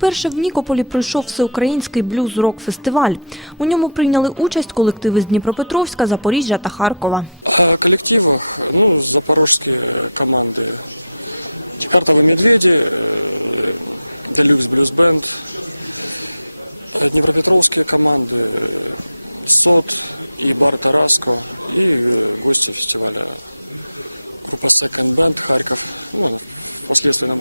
Перше в Нікополі пройшов всеукраїнський блюз-рок фестиваль. У ньому прийняли участь колективи з Дніпропетровська, Запоріжжя та Харкова. коллектива, запорожские команды. Чикатило Медведи, Делюкс Блюз Бенд, Днепропетровские команды, Сток, Егор Краска и гости фестиваля. Band Харьков. Ну, Second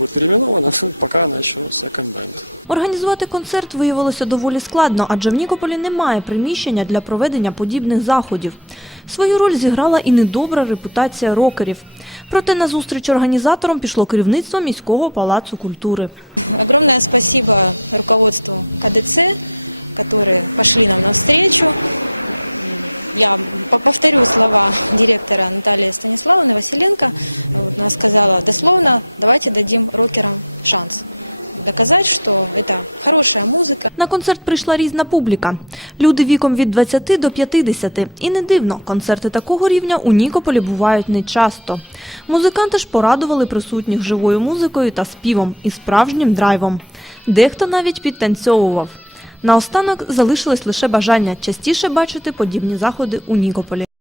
Організувати концерт виявилося доволі складно, адже в Нікополі немає приміщення для проведення подібних заходів. Свою роль зіграла і недобра репутація рокерів. Проте на зустріч організаторам пішло керівництво міського палацу культури. Огромное спасибо На концерт прийшла різна публіка. Люди віком від 20 до 50. І не дивно, концерти такого рівня у Нікополі бувають нечасто. Музиканти ж порадували присутніх живою музикою та співом і справжнім драйвом. Дехто навіть підтанцьовував. Наостанок залишилось лише бажання частіше бачити подібні заходи у Нікополі.